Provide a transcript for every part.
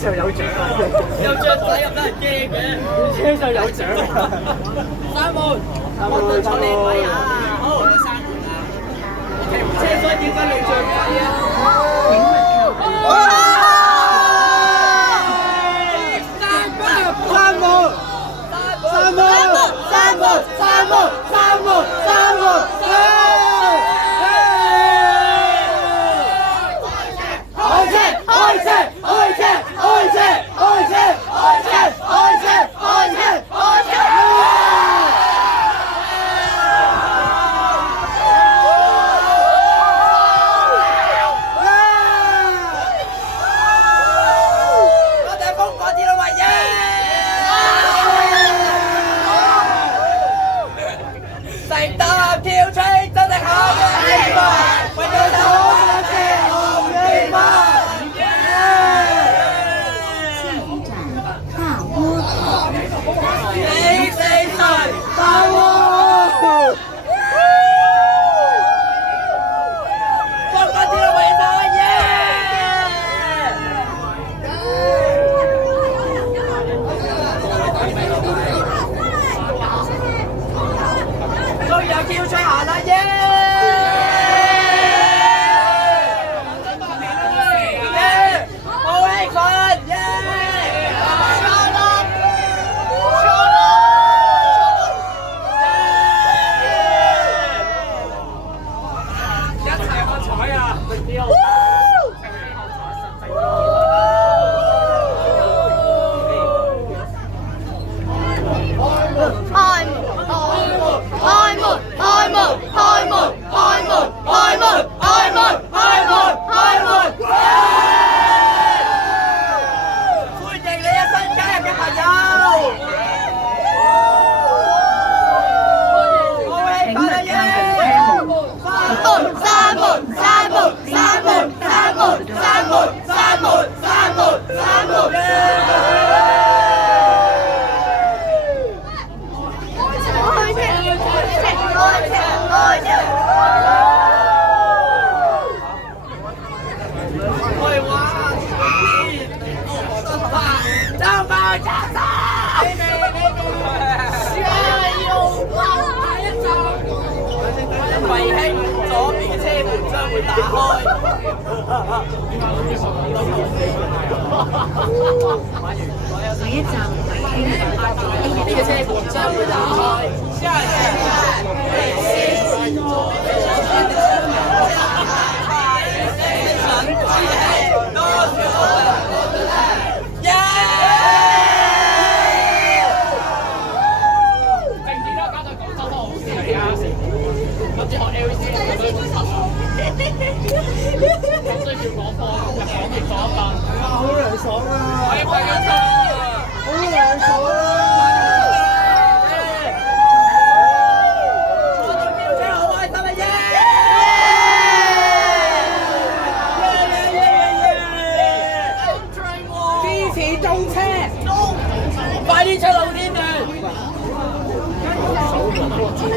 上有獎啊！有雀仔又得人驚嘅，車上有獎啊！三門，我對坐靚位啊！好，三門啊！車廂點解你雀仔啊？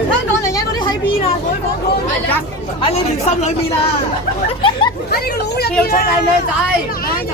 香港人嘅嗰啲喺邊啊？海港區喺你條心裏面啊！喺呢個腦入面啊！靚唔靚仔？靚仔！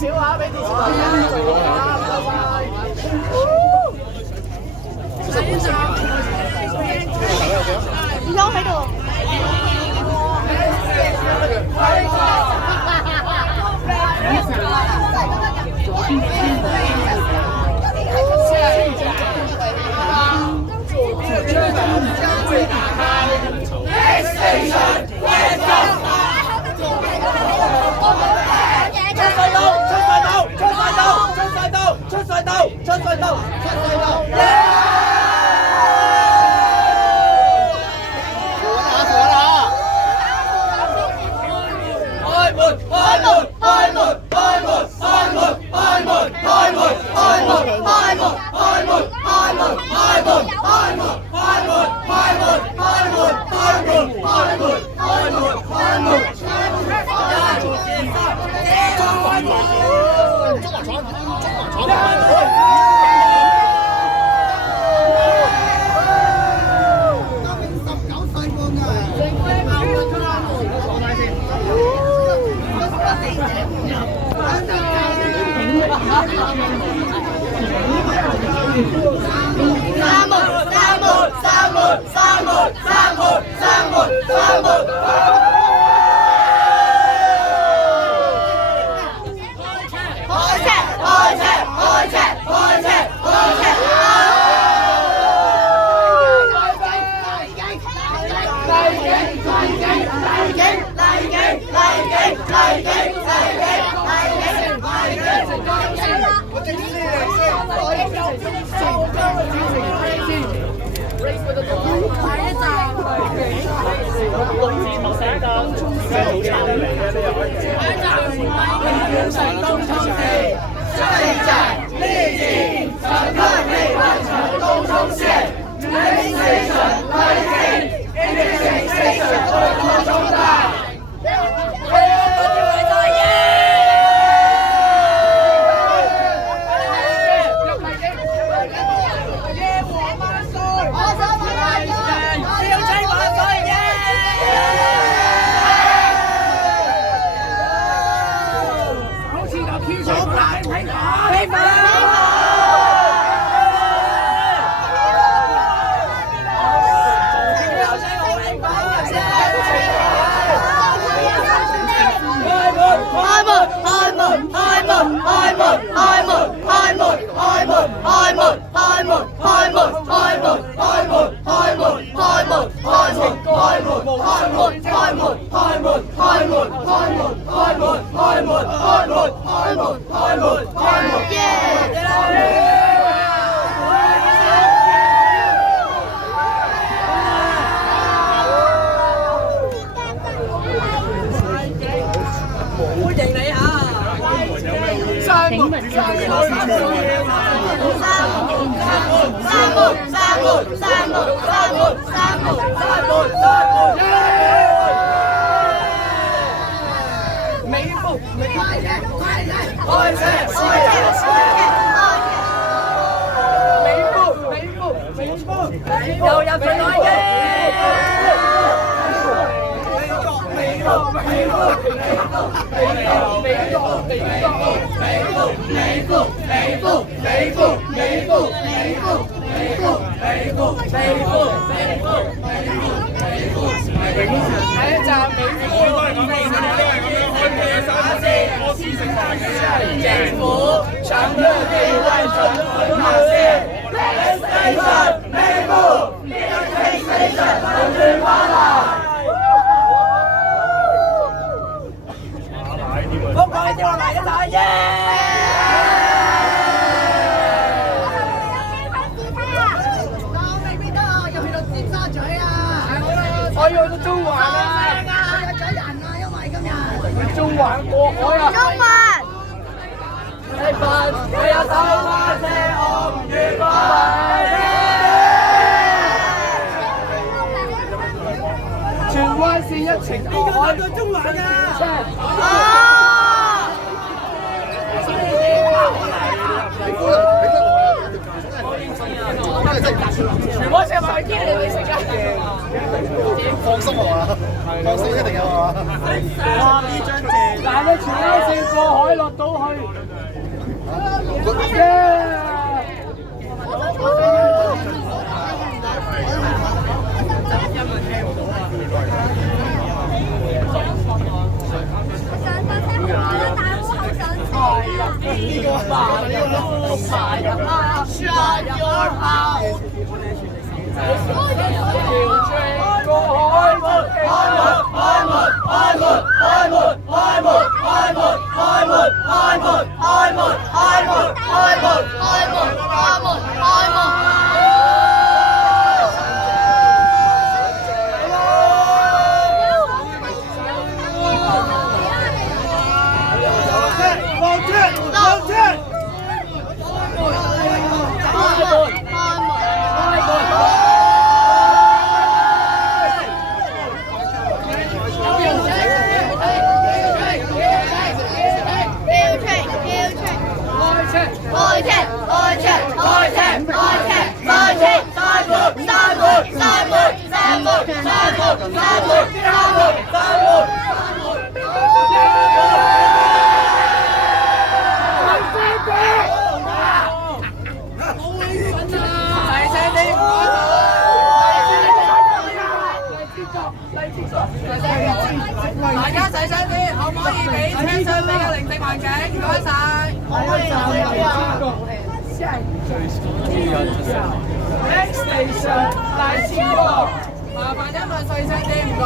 少啊，俾電視台做啊，唔該晒。唔休喺度。全部食埋堅你未食啊？放鬆我啊！放鬆一定有啊！哇！呢張正，但係你全優勝過海落到去。大家細聲啲，可唔可以俾車廂俾個寧靜環境？唔該晒。Next station， 大千國，麻煩一問細聲啲，唔該。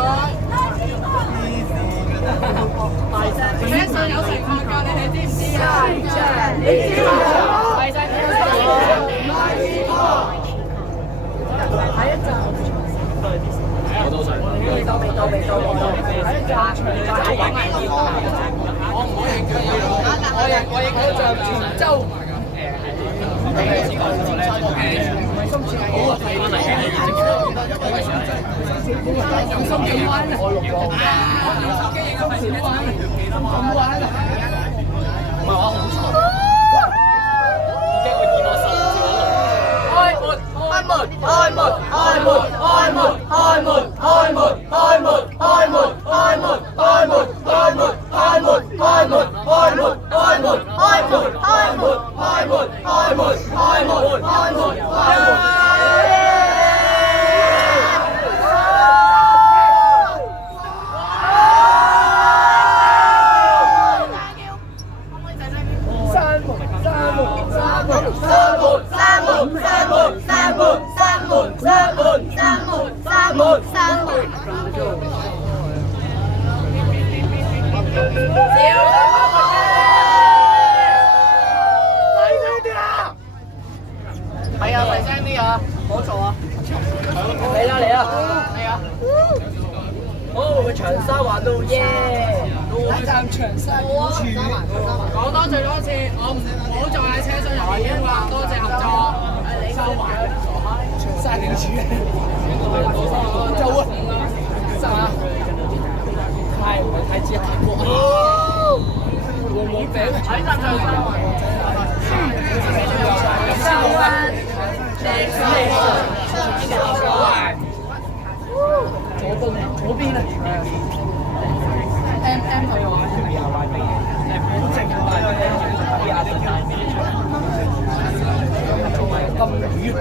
車上有乘客㗎，你哋知唔知啊？你知嘛？細聲啲。下一站。我都想。未到。下一站。我唔可以叫我影嗰張泉州。係啊，細聲啲啊，唔好做啊！嚟啊！好，長沙灣到耶！下一站長沙古處。講多最多次，我唔好再喺車廂入面話多謝合作。收埋長沙古處。就啊！啥？太知太過。會冇病？下一站長沙灣。長沙灣。左邊啊！M 佢話好靜啊！金魚中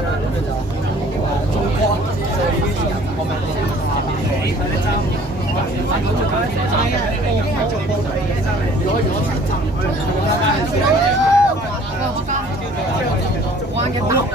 國灣嘅大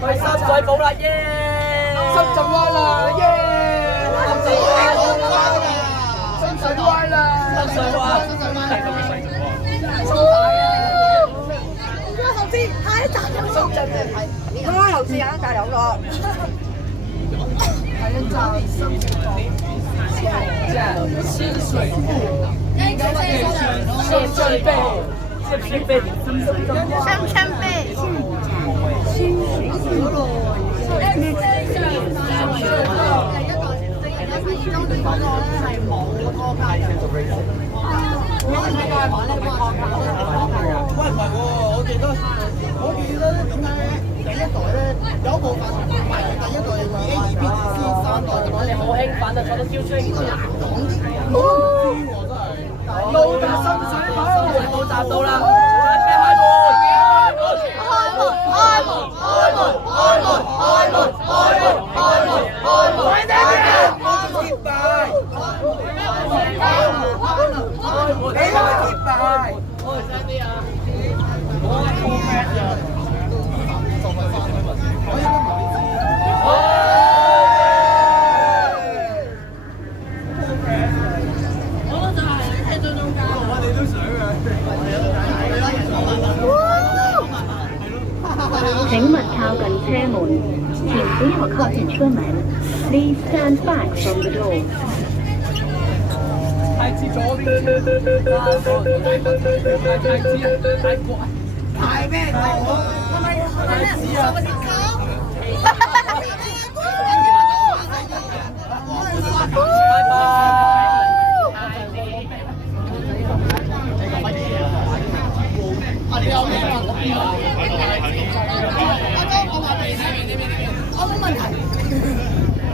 去深水埗啦耶！深圳灣啦耶！深水灣啦！深水灣。後邊下一站有深圳嘅睇，開頭試下加油個。下一站深水埗，下一站清水埗，深圳北，深圳北，深圳北，清水埗。嗰個咧係冇拖卡嘅。我哋睇下玩呢個拖卡。喂，唔係喎，我記得點解第一代咧有一部分唔係第一代係 A2B 先3代咁我哋好興奮啊！坐到超出呢個難講啲，到達深水埗，冇站到啦，準備開門！請勿靠近車門，請不要靠近車門。Please stand back from the door。太子左邊車，太咩？太我太子啊！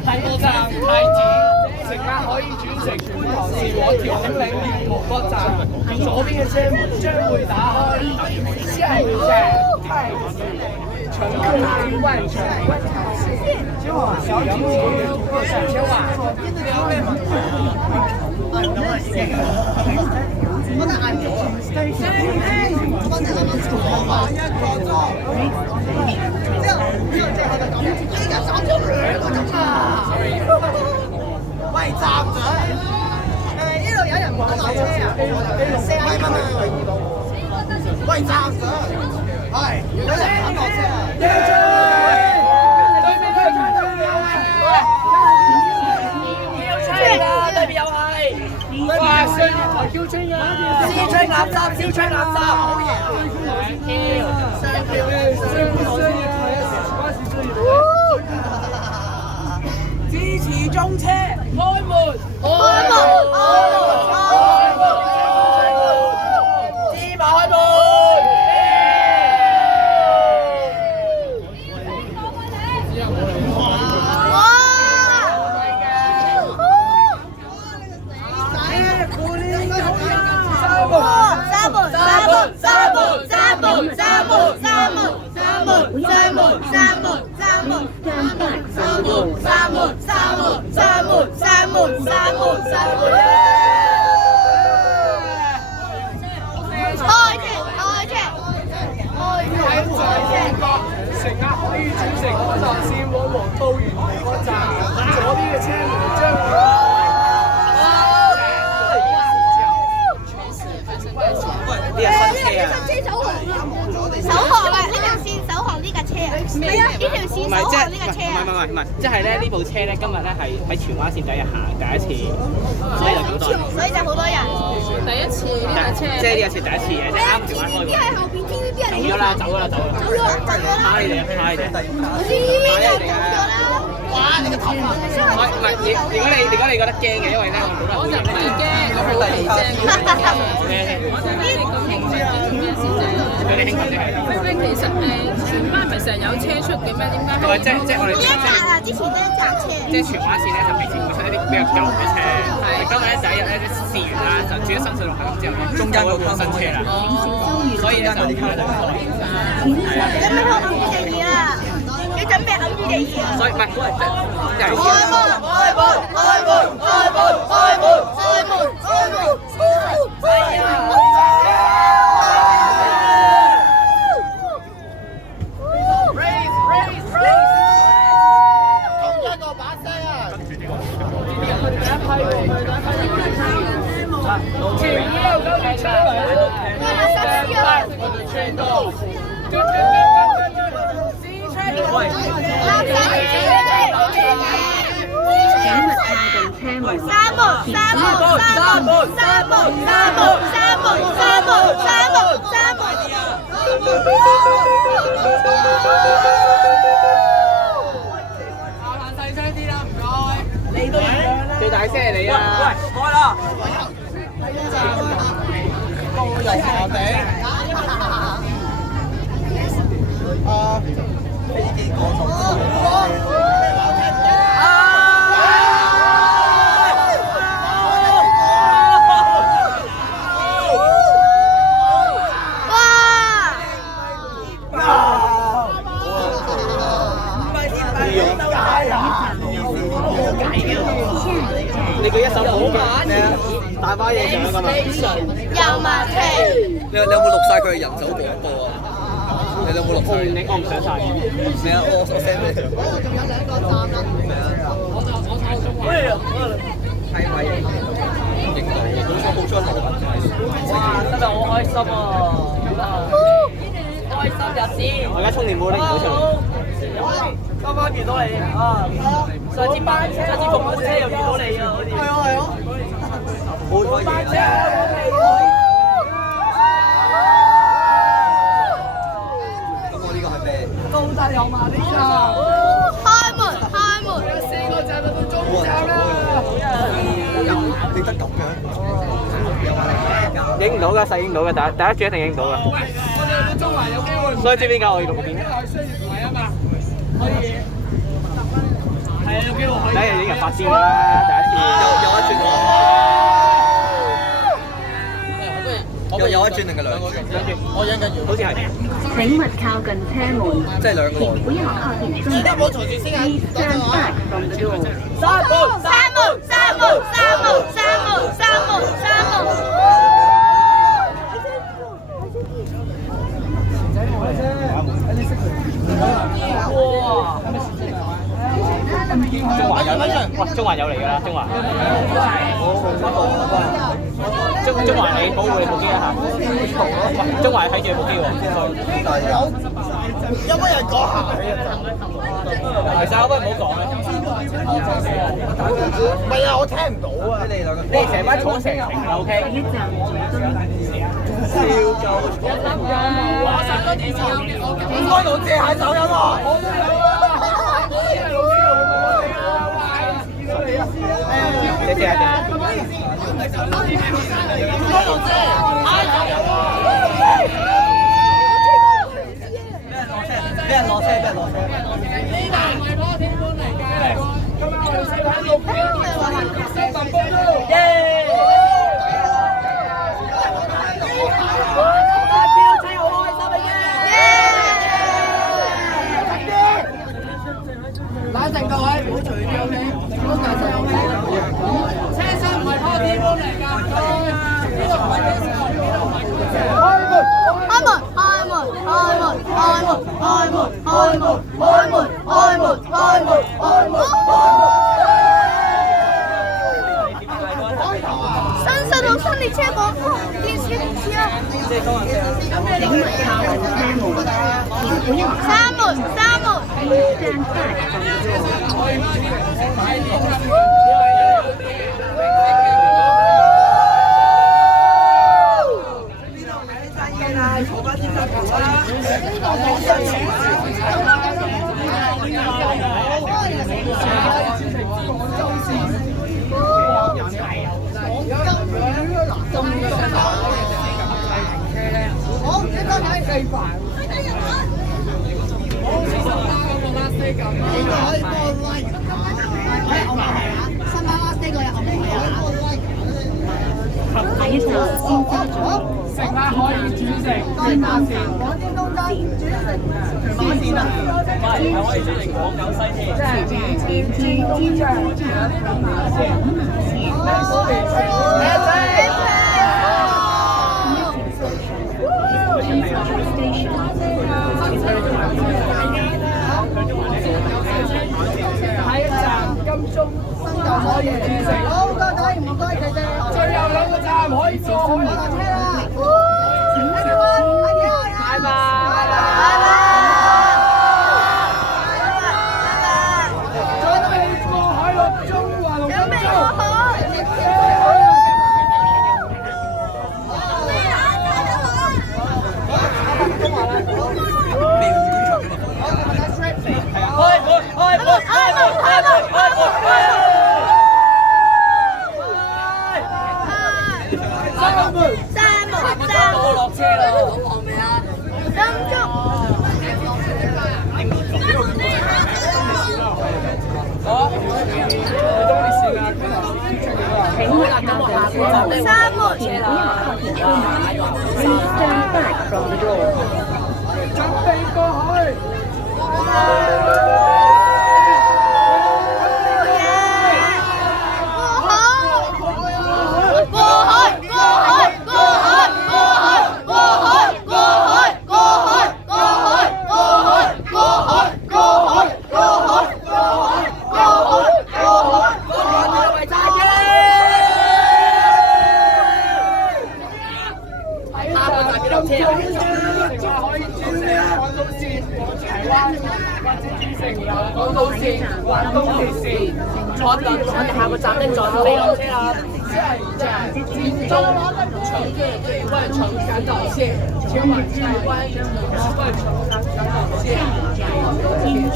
第二站太子，乘客可以轉乘全部航線往調景嶺燕湖北站，左邊嘅車門將會打開。下一站太子，乘客經萬城觀潮線，前往小景節或是前往左邊的車門。我哋按住 station， 我哋啱啱坐埋一個座，之後即係喺度講，依家斬咗2個鐘啦。喂，站長，呢度有人玩落車啊？喂，站長，係有人玩落車啊？對面都係超車啦，對面又係。哇！雙月台超車啊！超車垃圾，超車垃圾，好嘢！雙月台啊，關事最遠。支持中車，開門，開門，芝麻開門。乘客可以轉乘安樂線往黃埔園河嗰站，左邊嘅車門將會。呢個新車啊！首航啊！呢條線首航呢架車啊！係啊！呢條線首航呢架車啊！唔係，即係咧呢部車咧今日咧係喺荃灣線第一日行第一次，所以就好多人。所以就好多人。第一次呢架車，即係呢一次第一次嘅，即係啱荃灣開。呢係後邊 TVB 人嚟㗎。走咗啦！走咗啦！嗨你！呢啲就走咗啦。哇！你個頭髮。唔係，如果你覺得驚嘅，因為咧我就唔係驚，我好皮啫。我就睇你咁興奮嘅做咩事啫？佢哋興奮啫。喂，其實荃灣咪成日有車出嘅咩？點解？即係我哋呢一紮啊！之前都一紮車。即係荃灣線咧就平時會出一啲比較舊嘅車，今日咧第一日咧試完啦，就轉咗新水路口之後，中間嗰個新車啦，所以咧就啲卡就開。有咩好揞住隻耳啊？你準備揞住隻耳啊？所以唔係，就係開門！開門！開門！開門！開門！開門！開門！全到。請勿靠近車門。三門。校行細聲啲啦，唔該。你都一樣啦。最大聲係你啊！喂，開啦！高油麻地。飛機過重。你佢一手好㗎，大把嘢做㗎嘛。油麻地。你有冇錄晒佢嘅人手廣播啊？你有冇錄晒？我唔想晒。咩啊？我 send 俾你。仲有2個站啦。係咪影到？好出頭啊！哇！真係好開心啊！開心日子。我而家充電寶拎唔到出嚟。啱啱見到你啊！上次服務車又見到你啊！好似係啊！好多嘢啊！咁我呢個係咩？高大油麻地站，開門。 4個站到中站啦。你得咁樣？影唔到㗎，實影唔到㗎，第一注一定影唔到㗎。喂，我哋去到中環有機會。所以知唔知點解我要錄片？因為需要位啊嘛，可以。係啊，有機會可以。第一日影人發先㗎啦，第一次。有一轉喎。有一轉定係兩轉？我影緊，好似係。請勿靠近車門。即係兩個。請不要靠近車門。Please stand back from the door。三門。中環有嚟㗎啦，中環。中環你保護你部機一下。中環睇住部機喎。有乜人講下？其實可唔可以唔好講咧？唔係啊，我聽唔到啊！你哋成班坐成程啦 ，OK？一站笑夠唔該老借下手音啊！謝謝啊！俾人落車。呢個唔係拖天館嚟嘅，今晚我哋食緊6點食飯煲。耶！冷靜各位，唔好隨意 OK， 唔好大聲 OK。車廂唔係拖天館嚟㗎，呢度唔係車廂，呢度唔係車廂。新6新列車廣播電視啊！請勿靠近車門。請不要靠三門。 Please stand back from the door。坐翻啲架頭啦！冇人錢好，應該睇四飯。好，40巴嗰個 last day 咁。應該可以幫我 like。新巴 last day 嗰日我唔係啊！下一站尖沙咀。食物可以轉乘電馬線。廣東東站轉乘馬線啊！係可以轉嚟廣九西添。前至尖沙咀黃馬下一站金鐘新站可以轉乘。好，唔該，姐姐。最後2個站可以坐海南車啦。請勿靠邊落車啊？可以轉乘廣東線往柴灣，或者轉乘港島線或東鐵線。我哋下個站咧再飛落車啦。下一站金鐘城万城港島線前往柴灣，万城港島線。金鐘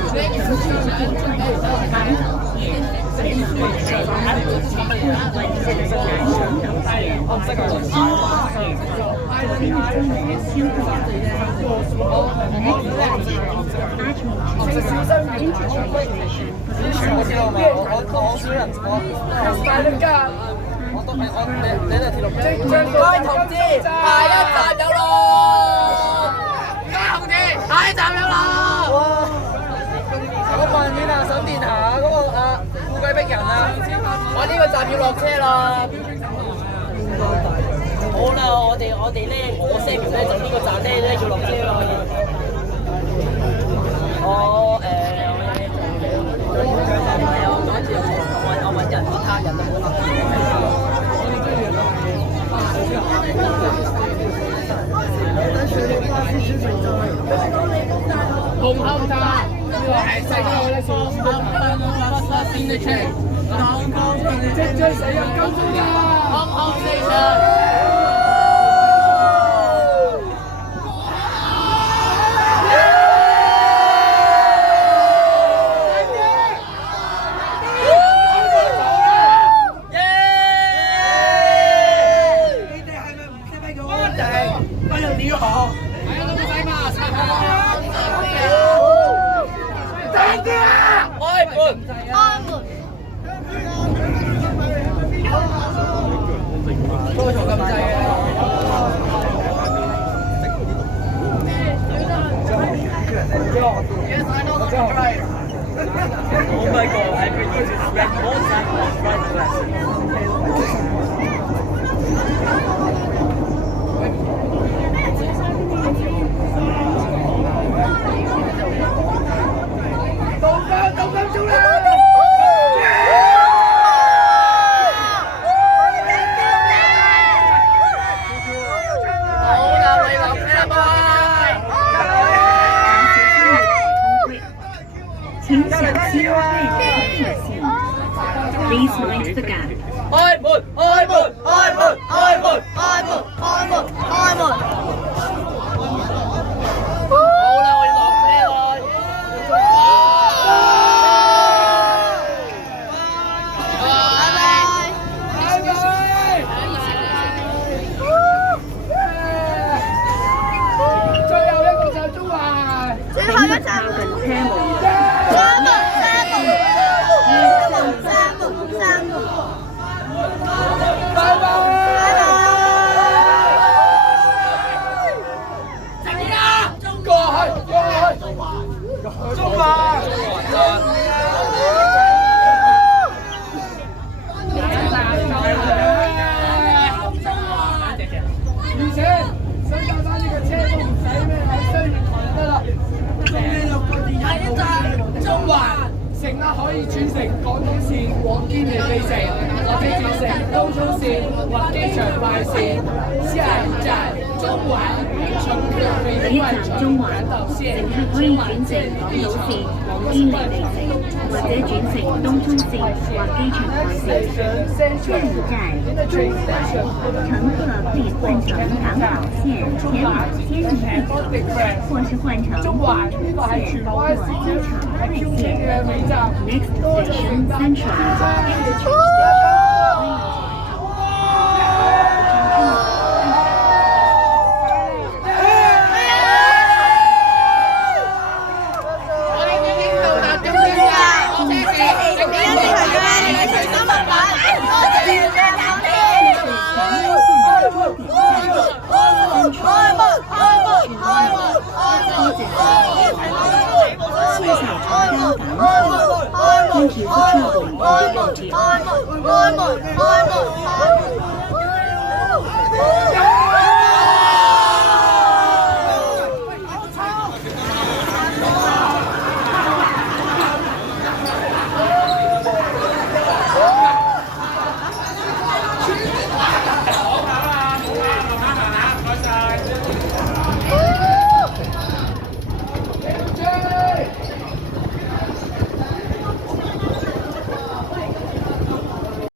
所以你們去人準備到港島線，前往柴灣或者南城島線。各位同志，下一站有咯！各位同志，下一站有咯！嗰個面啊，沈殿霞嗰個富貴逼人啊！我呢個站要落車啦。好啦，我哋咧，我 Sam 咧就呢個站咧要落車啦。我揾人他人啊！紅磡站呢個係西九咧，上邊嘅車，即將駛入金鐘站。紅磡 station。Please mind the gap. 開門！開門！開門！開門！開門！開門！開門！好啦，我要落車啦！最後一個就係中環。請靠近車門。拜拜。過去。中環。而且想搭翻呢個車都唔使咩，喺雙月台就得啦。下一站中環，乘客可以轉乘港島線往堅尼地城，或者轉乘東涌線或機場快線。下一站中環，乘客可以轉乘港島線或堅尼地城，或者轉乘東涌線或機場快線。下一站中環，乘客可以換乘港島線前往堅尼地城，或是換乘東涌線或機場快線。Next station Central。開門！